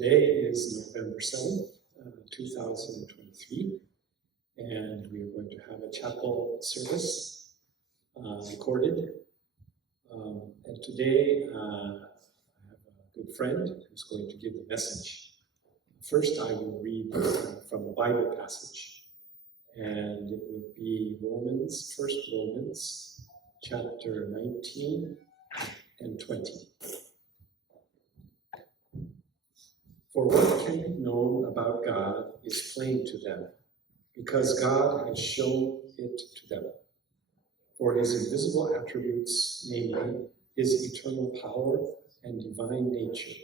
Today is November 7th, 2023, and we are going to have a chapel service recorded. And today I have a good friend who's going to give the message. First, I will read from the Bible passage, and it will be Romans, chapter 19 and 20. For what can be known about God is plain to them, because God has shown it to them. For his invisible attributes, namely his eternal power and divine nature,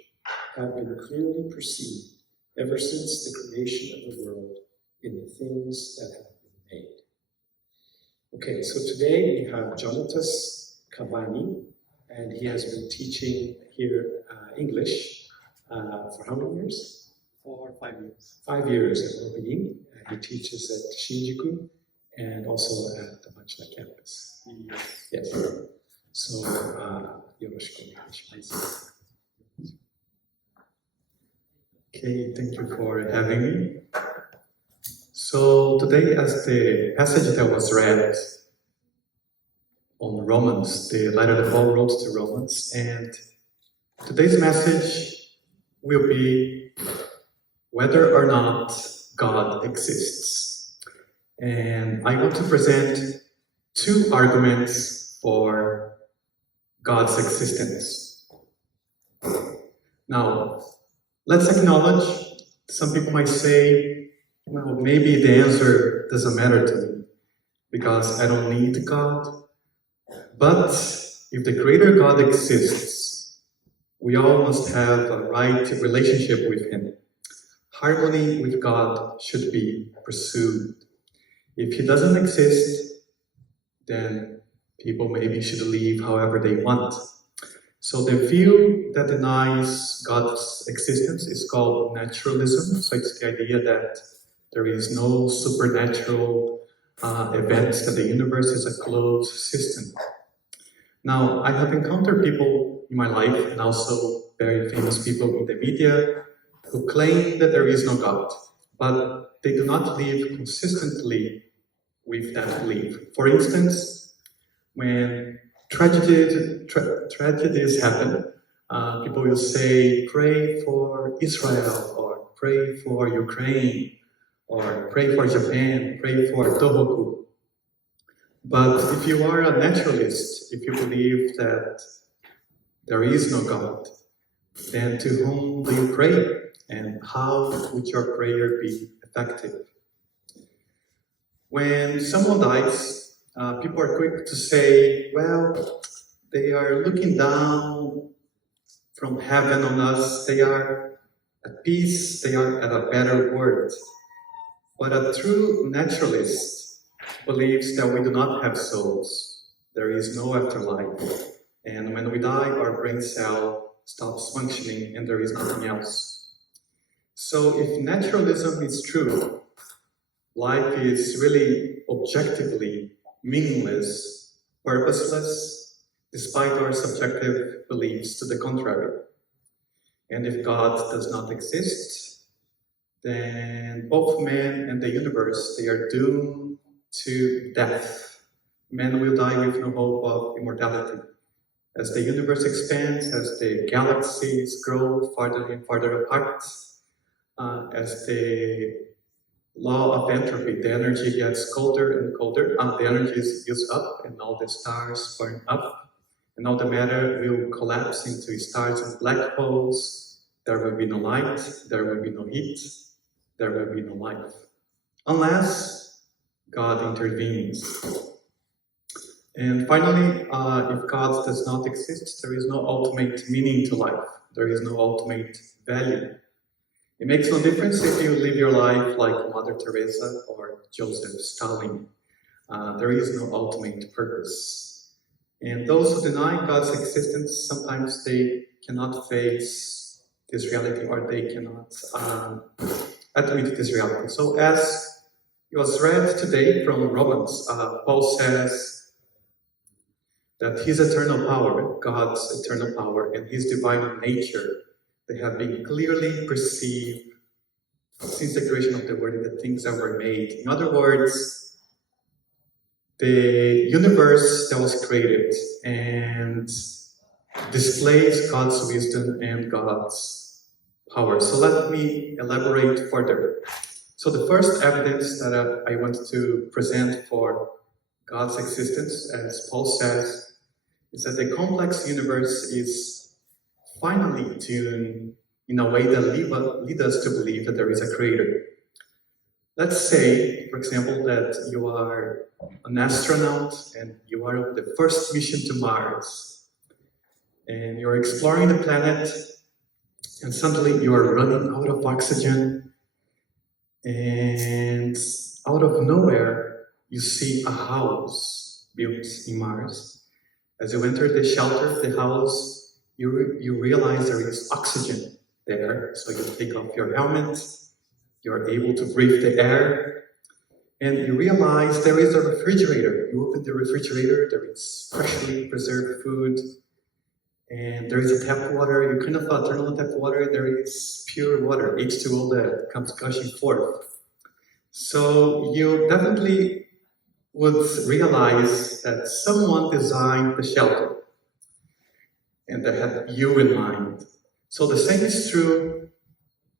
have been clearly perceived ever since the creation of the world in the things that have been made. Okay, so today we have Jonatas Cavani, and he has been teaching here English for how many years? For 5 years. 5 years at Opening. He teaches at Shinjuku and also at the Manchila campus. Yes. So, yoroshiku onegaishimasu. Okay, thank you for having me. So today, as the passage that was read on Romans, the letter that Paul wrote to Romans, and today's message will be whether or not God exists. And I want to present two arguments for God's existence. Now, let's acknowledge, some people might say, well, maybe the answer doesn't matter to me because I don't need God. But if the greater God exists, we all must have a right relationship with him. Harmony with God should be pursued. If he doesn't exist, then people maybe should live however they want. So the view that denies God's existence is called naturalism. So it's the idea that there is no supernatural events, that the universe is a closed system. Now, I have encountered people in my life, and also very famous people in the media, who claim that there is no God, but they do not live consistently with that belief. For instance, when tragedies happen, people will say, pray for Israel, or pray for Ukraine, or pray for Japan, pray for Tohoku. But if you are a naturalist, if you believe that there is no God, then to whom do you pray? And how would your prayer be effective? When someone dies, people are quick to say, well, they are looking down from heaven on us, they are at peace, they are at a better world. But a true naturalist believes that we do not have souls. There is no afterlife. And when we die, our brain cell stops functioning and there is nothing else. So if naturalism is true, life is really objectively meaningless, purposeless, despite our subjective beliefs to the contrary. And if God does not exist, then both man and the universe, they are doomed to death. Man will die with no hope of immortality. As the universe expands, as the galaxies grow farther and farther apart, as the law of entropy, the energy gets colder and colder, the energy is used up and all the stars burn up, and all the matter will collapse into stars and black holes. There will be no light, there will be no heat, there will be no life. Unless God intervenes. And finally, if God does not exist, there is no ultimate meaning to life. There is no ultimate value. It makes no difference if you live your life like Mother Teresa or Joseph Stalin. There is no ultimate purpose. And those who deny God's existence, sometimes they cannot face this reality, or they cannot admit this reality. So as it was read today from Romans, Paul says that his eternal power, God's eternal power, and his divine nature They have been clearly perceived since the creation of the world in the things that were made. In other words, the universe that was created and displays God's wisdom and God's power. So let me elaborate further. So the first evidence that I want to present for God's existence, as Paul says, is that the complex universe is finely tuned in a way that lead us to believe that there is a creator. Let's say, for example, that you are an astronaut and you are on the first mission to Mars, and you're exploring the planet, and suddenly you are running out of oxygen, and out of nowhere, you see a house built in Mars. As you enter the shelter, the house, you realize there is oxygen there, so you take off your helmet, you're able to breathe the air, and you realize there is a refrigerator. You open the refrigerator, there is freshly preserved food, and there is a tap water. You kind of turn on the tap water, there is pure water, H2O that comes gushing forth. So you definitely would realize that someone designed the shelter and that had you in mind. So the same is true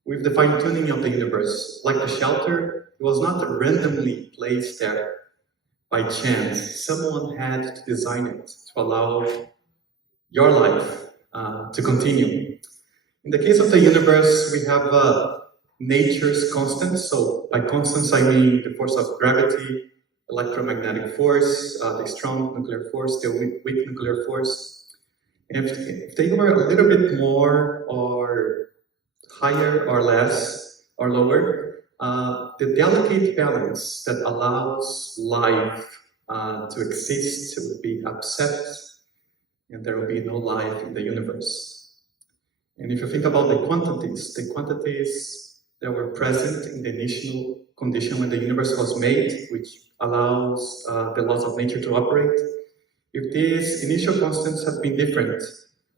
with the fine-tuning of the universe. Like the shelter, it was not randomly placed there by chance. Someone had to design it to allow your life to continue. In the case of the universe, we have nature's constants. So by constants, I mean the force of gravity, electromagnetic force, the strong nuclear force, the weak nuclear force. And if they were a little bit more or higher or less or lower, the delicate balance that allows life to exist will be upset, and there will be no life in the universe. And if you think about the quantities that were present in the initial condition when the universe was made, which allows the laws of nature to operate, if these initial constants have been different,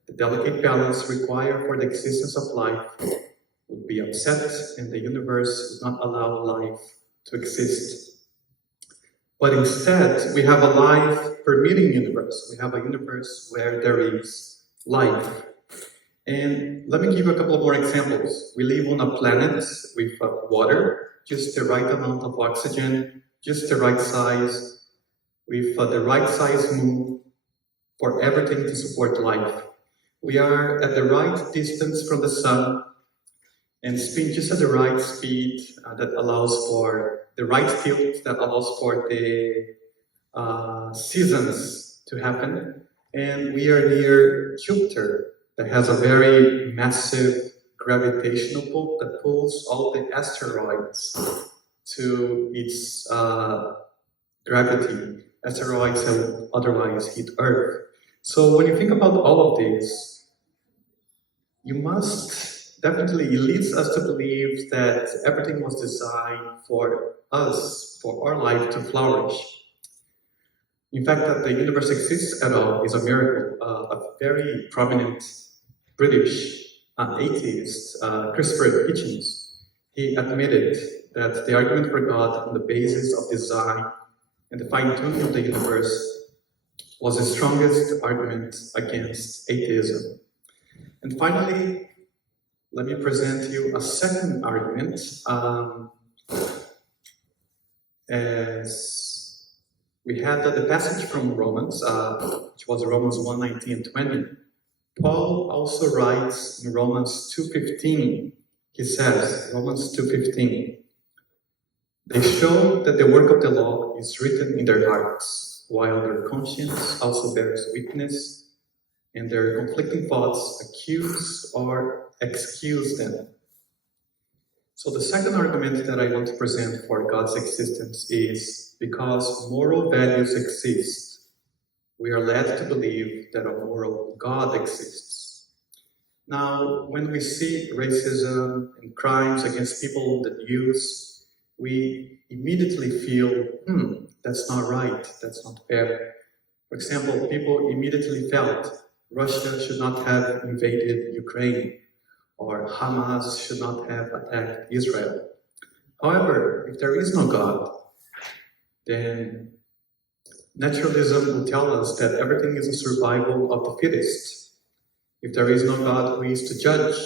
the delicate balance required for the existence of life would be upset, and the universe would not allow life to exist. But instead, we have a life-permitting universe. We have a universe where there is life. And let me give you a couple of more examples. We live on a planet with water, just the right amount of oxygen, just the right size, with the right size moon for everything to support life. We are at the right distance from the sun and spin just at the right speed that allows for the right tilt, that allows for the seasons to happen. And we are near Jupiter, that has a very massive gravitational pull that pulls all the asteroids to its gravity. Asteroids that would otherwise hit Earth. So when you think about all of this, you must definitely, it leads us to believe that everything was designed for us, for our life to flourish. In fact, that the universe exists at all is a miracle. A very prominent British atheist, Christopher Hitchens, he admitted that the argument for God on the basis of design and the fine-tuning of the universe was the strongest argument against atheism. And finally, let me present you a second argument. As we had the passage from Romans, which was Romans 1:19 and 20. Paul also writes in Romans 2:15, he says, Romans 2:15, they show that the work of the law is written in their hearts, while their conscience also bears witness, and their conflicting thoughts accuse or excuse them. So the second argument that I want to present for God's existence is because moral values exist, we are led to believe that a moral God exists. Now, when we see racism and crimes against people in the news, we immediately feel, that's not right, that's not fair. For example, people immediately felt Russia should not have invaded Ukraine, or Hamas should not have attacked Israel. However, if there is no God, then naturalism will tell us that everything is a survival of the fittest. If there is no God who is to judge,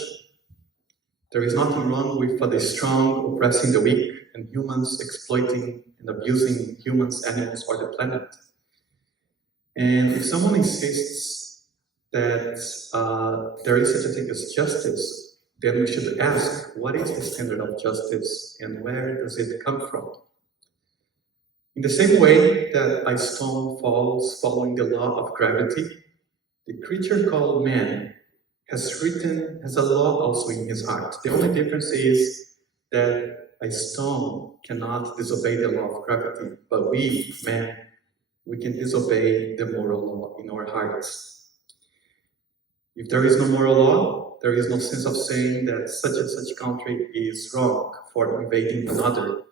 there is nothing wrong with the strong oppressing the weak and humans exploiting and abusing humans, animals, or the planet. And if someone insists that there is such a thing as justice, then we should ask, what is the standard of justice and where does it come from? In the same way that a stone falls following the law of gravity, the creature called man has a law also in his heart. The only difference is that a stone cannot disobey the law of gravity, but we, man, we can disobey the moral law in our hearts. If there is no moral law, there is no sense of saying that such and such country is wrong for invading another,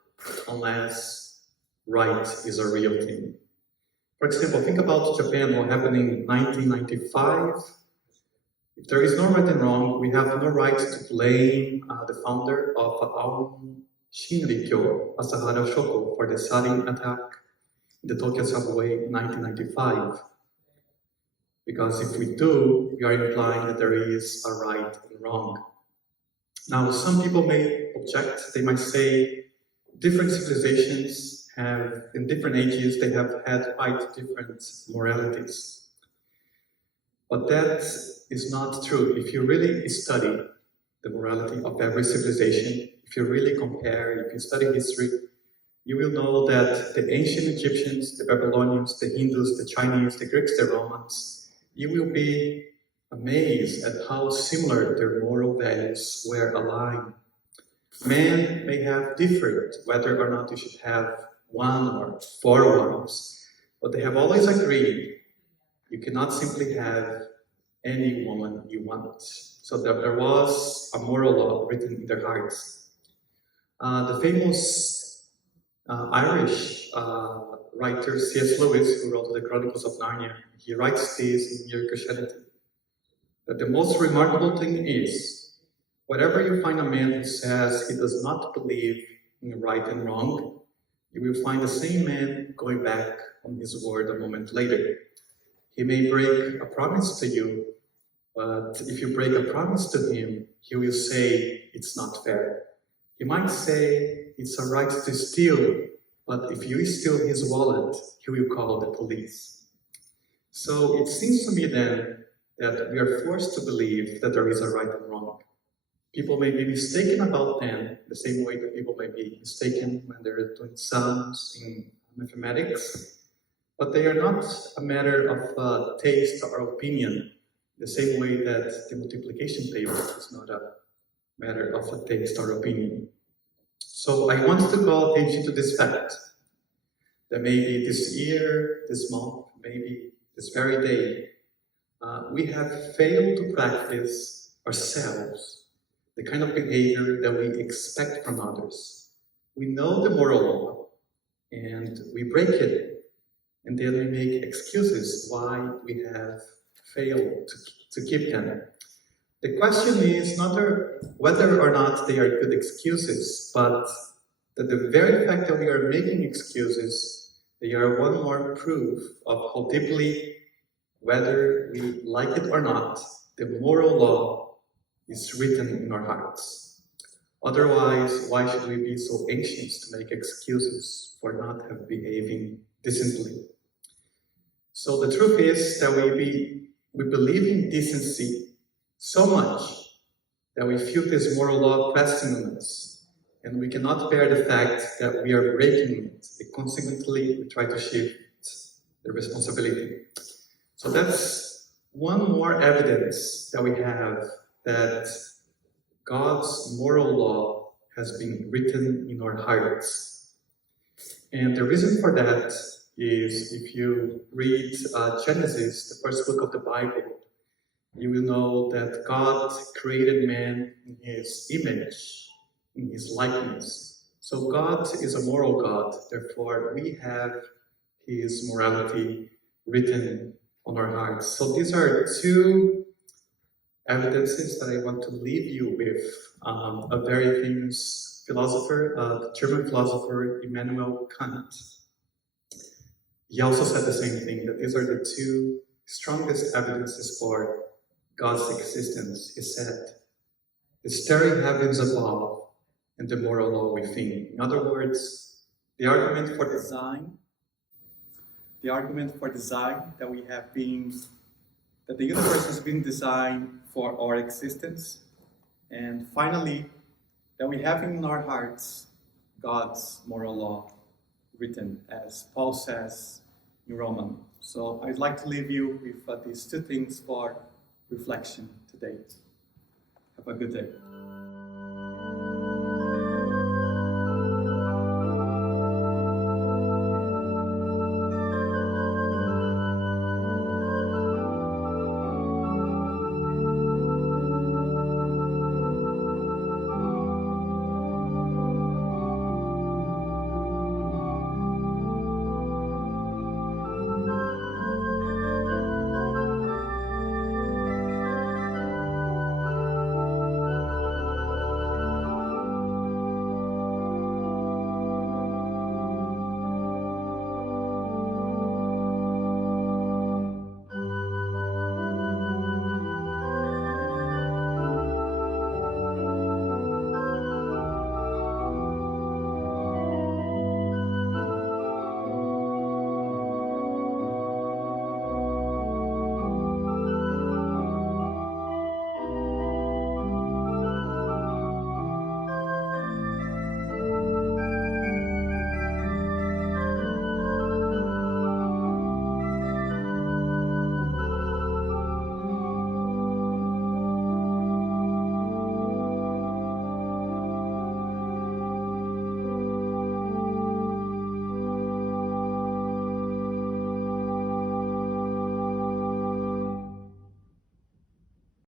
unless right is a real thing. For example, think about Japan, what happened in 1995. If there is no right and wrong, we have no right to blame the founder of Aum Shinrikyo, Asahara Shoko, for the sarin attack in the Tokyo subway in 1995. Because if we do, we are implying that there is a right and wrong. Now, some people may object. They might say different civilizations have, in different ages, they have had quite different moralities. But that is not true. If you really study the morality of every civilization, if you really compare, if you study history, you will know that the ancient Egyptians, the Babylonians, the Hindus, the Chinese, the Greeks, the Romans, you will be amazed at how similar their moral values were aligned. Men may have differed whether or not you should have one or 4 wives, but they have always agreed you cannot simply have any woman you want. So there was a moral law written in their hearts. The famous Irish writer C.S. Lewis, who wrote the Chronicles of Narnia, he writes this in Mere Christianity, that the most remarkable thing is, wherever you find a man who says he does not believe in right and wrong, you will find the same man going back on his word a moment later. He may break a promise to you, but if you break a promise to him, he will say it's not fair. He might say it's a right to steal, but if you steal his wallet, he will call the police. So it seems to me then that we are forced to believe that there is a right and wrong. People may be mistaken about them the same way that people may be mistaken when they're doing sums in mathematics, but they are not a matter of taste or opinion, the same way that the multiplication table is not a matter of a taste or opinion. So I want to call attention to this fact, that maybe this year, this month, maybe this very day, we have failed to practice ourselves the kind of behavior that we expect from others. We know the moral law, and we break it, and then we make excuses why we have failed to keep them. The question is not whether or not they are good excuses, but that the very fact that we are making excuses, they are one more proof of how deeply, whether we like it or not, the moral law is written in our hearts. Otherwise, why should we be so anxious to make excuses for not have behaving decently? So the truth is that we believe in decency so much that we feel this moral law pressing on us, and we cannot bear the fact that we are breaking it, and consequently we try to shift the responsibility. So that's one more evidence that we have that God's moral law has been written in our hearts. And the reason for that is, if you read Genesis, the first book of the Bible, you will know that God created man in his image, in his likeness. So God is a moral God, therefore we have his morality written on our hearts. So these are two evidences that I want to leave you with. A very famous philosopher, the German philosopher Immanuel Kant. He also said the same thing, that these are the two strongest evidences for God's existence. He said, the starry heavens above and the moral law within. In other words, the argument for design that we have been, that the universe has been designed for our existence, and finally, that we have in our hearts God's moral law written, as Paul says in Romans. So I'd like to leave you with these two things for reflection today. Have a good day.